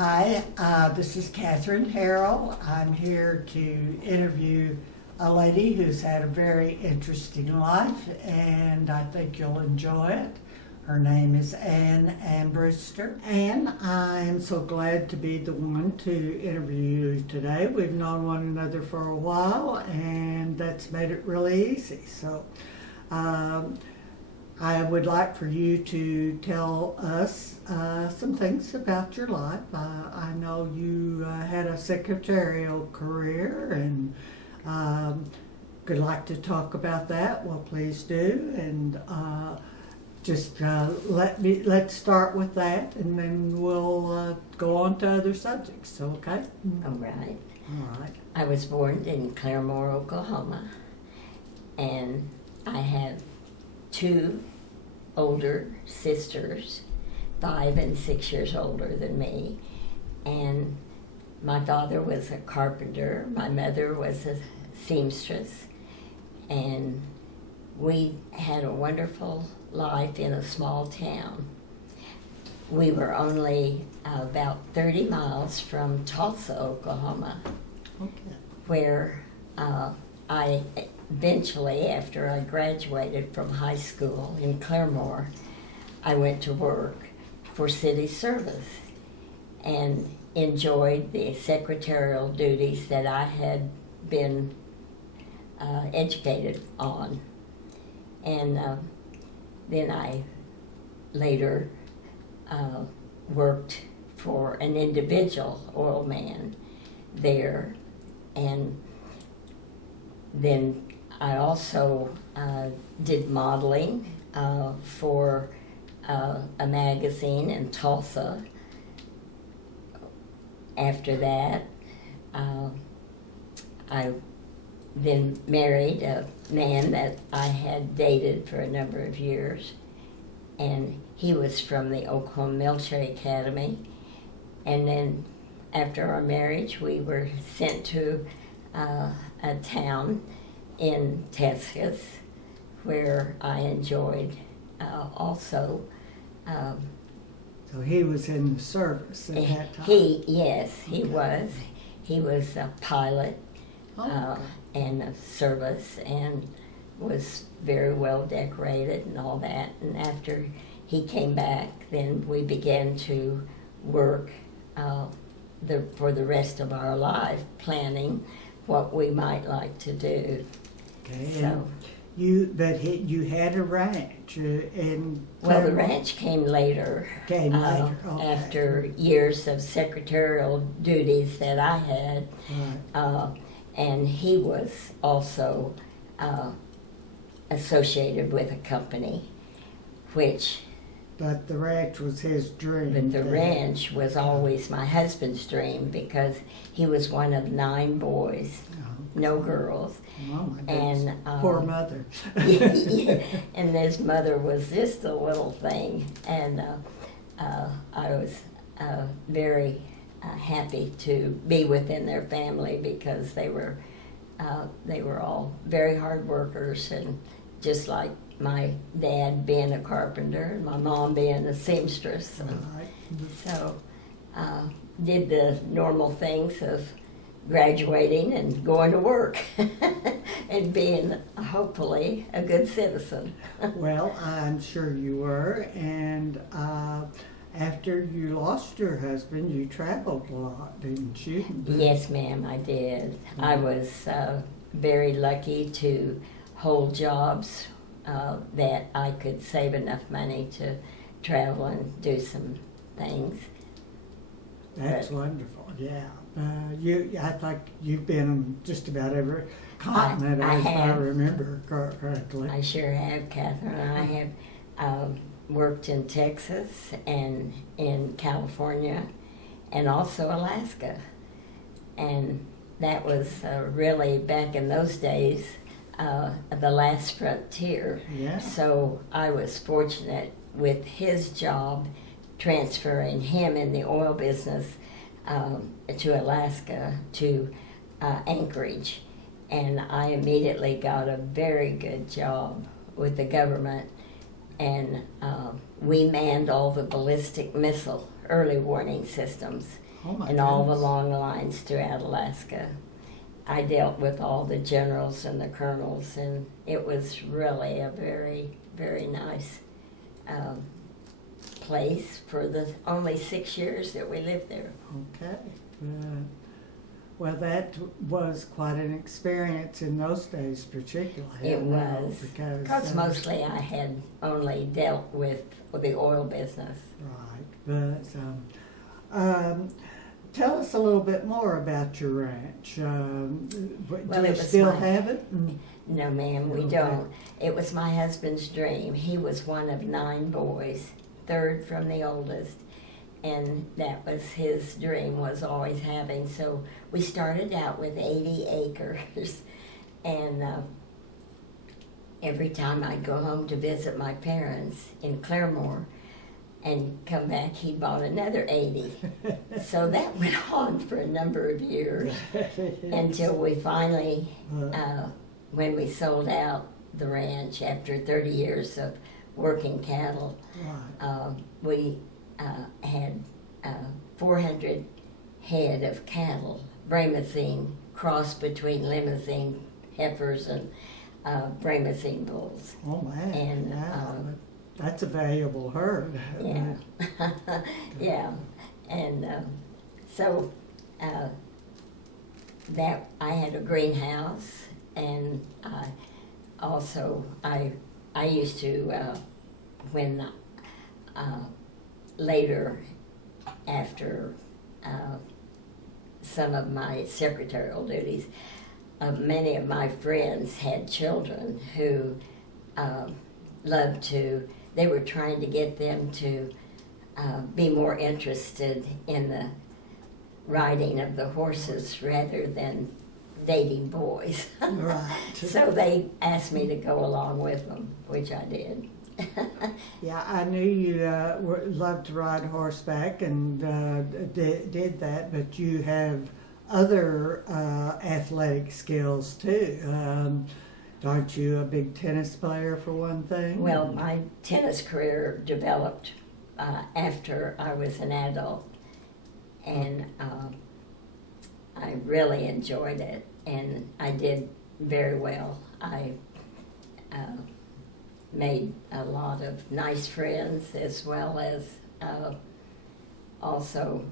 Hi, this is Catherine Harrell. I'm here to interview a lady who's had a very interesting life, and I think you'll enjoy it. Her name is Armbruster, and I'm so glad to be the one to interview you today. We've known one another for a while, and that's made it really easy. So I would like for you to tell us some things about your life. I know you had a secretarial career and could like to talk about that. Well, please do. And let's start with that, and then we'll go on to other subjects. Okay? All right. All right. I was born in Claremore, Oklahoma, and I have two older sisters, 5 and 6 years older than me. And my father was a carpenter, my mother was a seamstress, and we had a wonderful life in a small town. We were only about 30 miles from Tulsa, Oklahoma, Okay. where I eventually, after I graduated from high school in Claremore, I went to work for city service and enjoyed the secretarial duties that I had been educated on. And then I later worked for an individual oil man there, and then I also did modeling for a magazine in Tulsa. After that, I then married a man that I had dated for a number of years, and he was from the Oklahoma Military Academy. And then after our marriage, we were sent to a town in Texas where I enjoyed also. So he was in the service at that time? He was. He was a pilot Okay. and of service, and was very well decorated and all that. And after he came back, then we began to work for the rest of our life, planning what we might like to do. Okay. So, You had a ranch in well, the Claremore? ranch came later. Came later, okay. After years of secretarial duties that I had. Right. And he was also associated with a company, But the ranch was his dream. but the ranch was always my husband's dream, because he was one of 9 boys, no girls. Oh my goodness. And Poor mother. and his mother was just a little thing, and I was very happy to be within their family, because they were all very hard workers, and just like my dad being a carpenter and my mom being a seamstress, and Right. so did the normal things of graduating and going to work and being hopefully a good citizen. Well, I'm sure you were. And after you lost your husband, you traveled a lot, didn't you? Yes, ma'am, I did. I was very lucky to hold jobs that I could save enough money to travel and do some things. That's wonderful. Yeah. I think you've been on just about every continent, I if I have. remember correctly. I sure have, Catherine. I have worked in Texas and in California and also Alaska. And that was really, back in those days, the last frontier. Yeah. So I was fortunate with his job, transferring him in the oil business to Alaska, to Anchorage. And I immediately got a very good job with the government, and we manned all the ballistic missile early warning systems Oh my and all the goodness. long lines throughout Alaska. I dealt with all the generals and the colonels, and it was really a very, very nice place for the only 6 years that we lived there. Okay. Well, that was quite an experience in those days, particularly. It was. Because Mostly I had only dealt with the oil business. right. But tell us a little bit more about your ranch. Do Well, you it was still my- have it? No, ma'am, we Okay. don't. It was my husband's dream. He was one of 9 boys, third from the oldest, and that was his dream, was always having. So we started out with 80 acres, and every time I'd go home to visit my parents in Claremore and come back, he bought another 80. So that went on for a number of years until we finally, when we sold out the ranch after 30 years of working cattle, Right. we had 400 head of cattle, Bramazine, crossed between Limousin heifers and Bramazine bulls. Oh man. And, yeah. That's a valuable herd. Yeah, yeah, and so that I had a greenhouse, and I used to when later after some of my secretarial duties, many of my friends had children who loved to. They were trying to get them to be more interested in the riding of the horses rather than dating boys. Right. So they asked me to go along with them, which I did. Yeah, I knew you loved to ride horseback and did that, but you have other athletic skills too. Aren't you a big tennis player for one thing? Well, my tennis career developed after I was an adult, and I really enjoyed it, and I did very well. I made a lot of nice friends, as well as also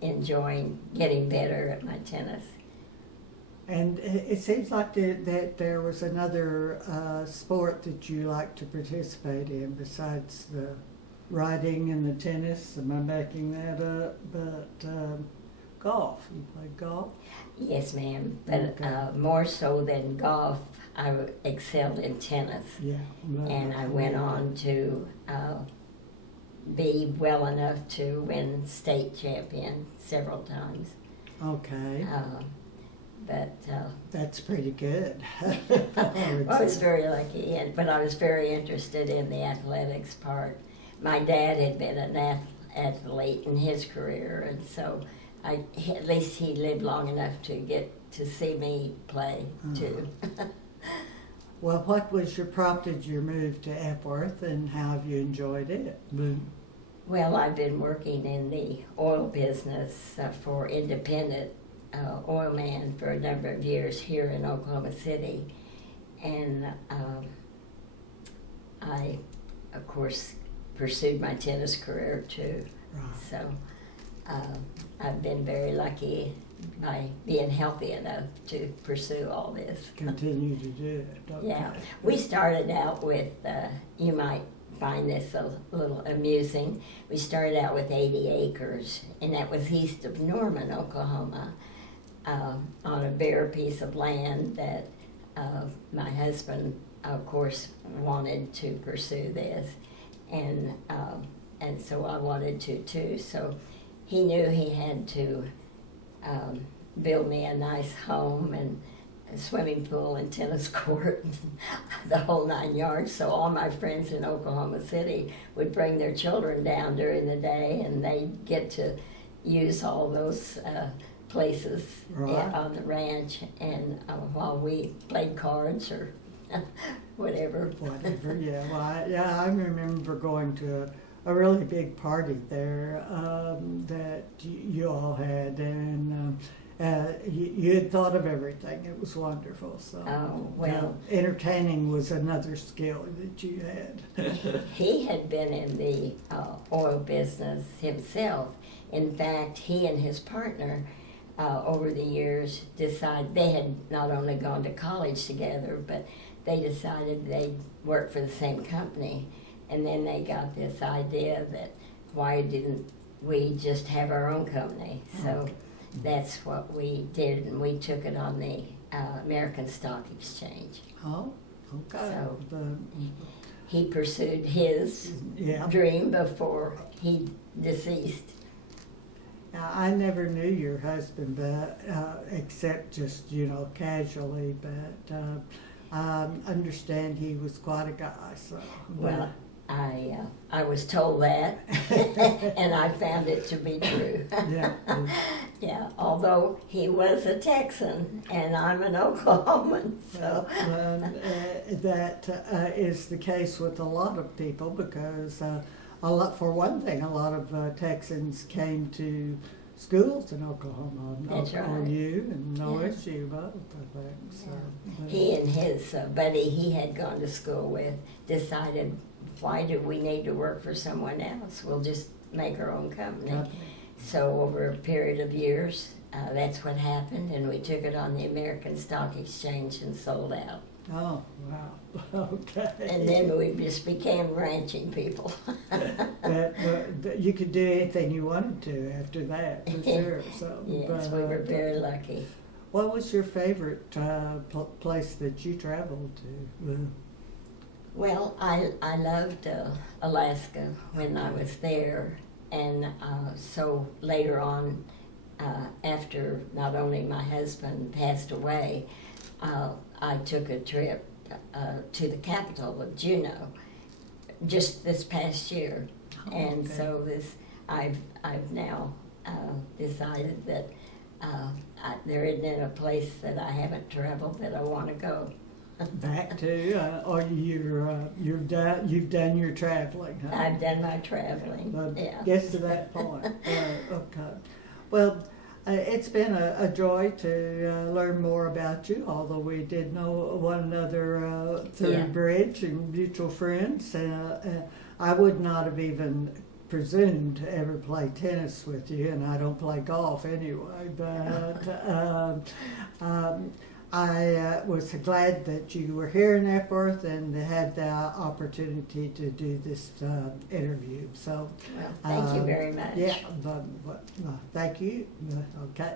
enjoying getting better at my tennis. And it seems like that there was another sport that you like to participate in besides the riding and the tennis. Am I backing that up? But golf. You played golf? Yes, ma'am, but Okay. more so than golf, I excelled in tennis. Yeah. And I went on to be well enough to win state champion several times. Okay. But That's pretty good. I was very lucky, but I was very interested in the athletics part. My dad had been an athlete in his career, and so at least he lived long enough to get to see me play too. Well, what was prompted your move to Epworth, and how have you enjoyed it? Well, I've been working in the oil business for independent oil man for a number of years here in Oklahoma City, and I, of course, pursued my tennis career too. Right. So I've been very lucky by being healthy enough to pursue all this. Continue to do it. Okay. Yeah, we started out with, you might find this a little amusing, we started out with 80 acres, and that was east of Norman, Oklahoma, on a bare piece of land that my husband, of course, wanted to pursue this, and so I wanted to too. So he knew he had to build me a nice home and a swimming pool and tennis court, the whole 9 yards. So all my friends in Oklahoma City would bring their children down during the day, and they'd get to use all those places Right. on the ranch, and while we played cards or whatever. Whatever, yeah. Well, I remember going to a really big party there that you all had, and you had thought of everything. It was wonderful. So, Oh, well. entertaining was another skill that you had. He had been in the oil business himself. In fact, he and his partner, over the years, decided they had not only gone to college together, but they decided they'd work for the same company. And then they got this idea that why didn't we just have our own company? So Okay. that's what we did, and we took it on the American Stock Exchange. Oh, okay. So- The- He pursued his yeah. dream before he deceased. Now, I never knew your husband, but except just casually. But I understand he was quite a guy. So Well, I was told that, and I found it to be true. yeah. Yeah, although he was a Texan and I'm an Oklahoman, so. That is the case with a lot of people because for one thing, a lot of Texans came to schools in Oklahoma. That's right. OU and Yeah. OSU both, I think. So, but- He and his buddy he had gone to school with decided, why do we need to work for someone else? We'll just make our own company. Yeah. So over a period of years, that's what happened, and we took it on the American Stock Exchange and sold out. Oh, wow. Okay. And then we just became ranching people. But you could do anything you wanted to after that, for sure. So, Yes, we were very lucky. What was your favorite place that you traveled to? Well, I loved Alaska when I was there, and so later on, after not only my husband passed away, I took a trip to the capital of Juneau just this past year, and okay. so I've now decided that there isn't a place that I haven't traveled that I want to go. Back to, or you've done your traveling, huh? I've done my traveling. Yeah. Gets to that point. Okay. Well, it's been a joy to learn more about you, although we did know one another through Yeah. bridge and mutual friends. I would not have even presumed to ever play tennis with you, and I don't play golf anyway, but I was glad that you were here in Epworth and had the opportunity to do this interview. So, Well, thank you very much. yeah, thank you. Okay.